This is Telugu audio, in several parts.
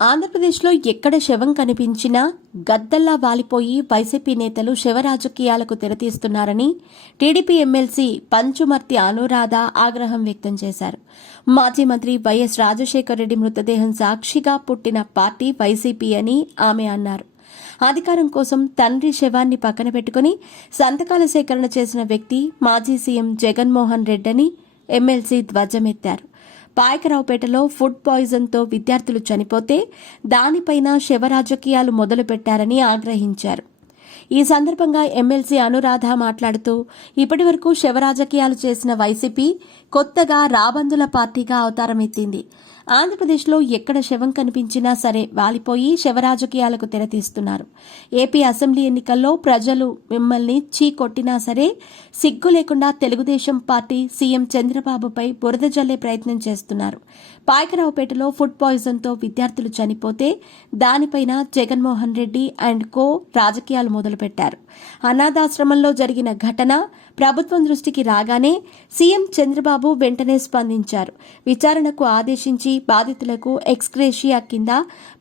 ఆంధ్రప్రదేశ్లో ఎక్కడ శవం కనిపించినా గద్దల్లా వాలిపోయి వైసీపీ నేతలు శవ రాజకీయాలకు తెరతీస్తున్నారని టీడీపీ ఎమ్మెల్సీ పంచుమర్తి అనురాధ ఆగ్రహం వ్యక్తం చేశారు. మాజీ మంత్రి వైఎస్ రాజశేఖర రెడ్డి మృతదేహం సాక్షిగా పుట్టిన పార్టీ వైసీపీ అని ఆమె అన్నారు. అధికారం కోసం తండ్రి శవాన్ని పక్కన పెట్టుకుని సంతకాల సేకరణ చేసిన వ్యక్తి మాజీ సీఎం జగన్మోహన్ రెడ్డని ఎమ్మెల్సీ ధ్వజమెత్తారు. పాయకరావుపేటలో ఫుడ్ పాయిజన్తో విద్యార్థులు చనిపోతే దానిపైన శవ రాజకీయాలు మొదలుపెట్టారని ఆగ్రహించారు. ఈ సందర్భంగా ఎమ్మెల్సీ అనురాధ మాట్లాడుతూ ఇప్పటివరకు శవ రాజకీయాలు చేసిన వైసీపీ కొత్తగా రాబందుల పార్టీగా అవతారమెత్తింది. ఆంధ్రప్రదేశ్లో ఎక్కడ శవం కనిపించినా సరే వాలిపోయి శవ రాజకీయాలకు తెరతీస్తున్నారు. ఏపీ అసెంబ్లీ ఎన్నికల్లో ప్రజలు మిమ్మల్ని చీకొట్టినా సరే సిగ్గు లేకుండా తెలుగుదేశం పార్టీ సీఎం చంద్రబాబుపై బురద జల్లే ప్రయత్నం చేస్తున్నారు. పాయకరావుపేటలో ఫుడ్ పాయిజన్తో విద్యార్థులు చనిపోతే దానిపైన జగన్మోహన్ రెడ్డి అండ్ కో రాజకీయాలు మొదలుపెట్టారు. అనాథాశ్రమంలో జరిగిన ఘటన ప్రభుత్వం దృష్టికి రాగానే సీఎం చంద్రబాబు వెంటనే స్పందించారు. విచారణకు ఆదేశించి బాధితులకు ఎక్స్గ్రేషియా కింద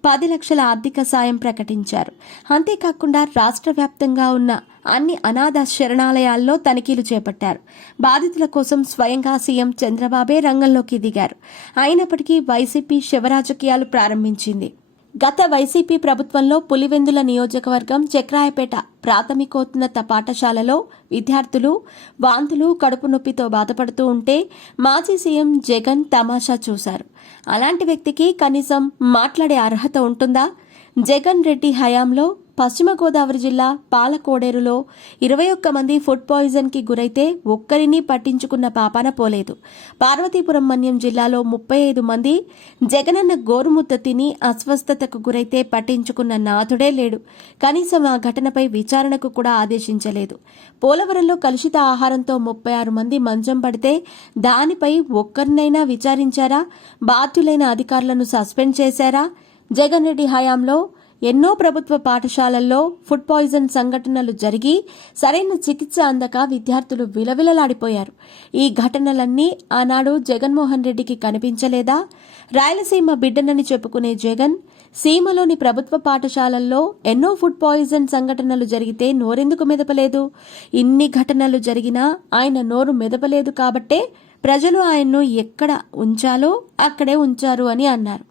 10 లక్షల ఆర్థిక సాయం ప్రకటించారు. అంతేకాకుండా రాష్ట్ర వ్యాప్తంగా ఉన్న అన్ని అనాథ శరణాలయాల్లో తనిఖీలు చేపట్టారు. బాధితుల కోసం స్వయంగా సీఎం చంద్రబాబే రంగంలోకి దిగారు. అయినప్పటికీ వైసీపీ శవ రాజకీయాలు ప్రారంభించింది. గత వైసీపీ ప్రభుత్వంలో పులివెందుల నియోజకవర్గం చక్రాయపేట ప్రాథమికోన్నత పాఠశాలలో విద్యార్థులు వాంతులు కడుపు నొప్పితో బాధపడుతూ ఉంటే మాజీ సీఎం జగన్ తమాషా చూశారు. అలాంటి వ్యక్తికి కనీసం మాట్లాడే అర్హత ఉంటుందా? జగన్ రెడ్డి హయాంలో పశ్చిమ గోదావరి జిల్లా పాలకోడేరులో 21 మంది ఫుడ్ పాయిజన్ కి గురైతే ఒక్కరిని పట్టించుకున్న పాపాన పోలేదు. పార్వతీపురం మన్యం జిల్లాలో 35 మంది జగనన్న గోరుముద్ద తిని అస్వస్థతకు గురైతే పట్టించుకున్న నాథుడే లేడు. కనీసం ఆ ఘటనపై విచారణకు కూడా ఆదేశించలేదు. పోలవరంలో కలుషిత ఆహారంతో 36 మంది మంచం పడితే దానిపై ఒక్కరినైనా విచారించారా? బాధ్యులైన అధికారులను సస్పెండ్ చేశారా? జగన్ రెడ్డి హయాంలో ఎన్నో ప్రభుత్వ పాఠశాలల్లో ఫుడ్ పాయిజన్ సంఘటనలు జరిగి సరైన చికిత్స అందక విద్యార్థులు విలవిలలాడిపోయారు. ఈ ఘటనలన్నీ ఆనాడు జగన్మోహన్ రెడ్డికి కనిపించలేదా? రాయలసీమ బిడ్డనని చెప్పుకునే జగన్ సీమలోని ప్రభుత్వ పాఠశాలల్లో ఎన్నో ఫుడ్ పాయిజన్ సంఘటనలు జరిగితే నోరెందుకు మెదపలేదు? ఇన్ని ఘటనలు జరిగినా ఆయన నోరు మెదపలేదు కాబట్టే ప్రజలు ఆయన్ను ఎక్కడ ఉంచాలో అక్కడే ఉంచారు అని అన్నారు.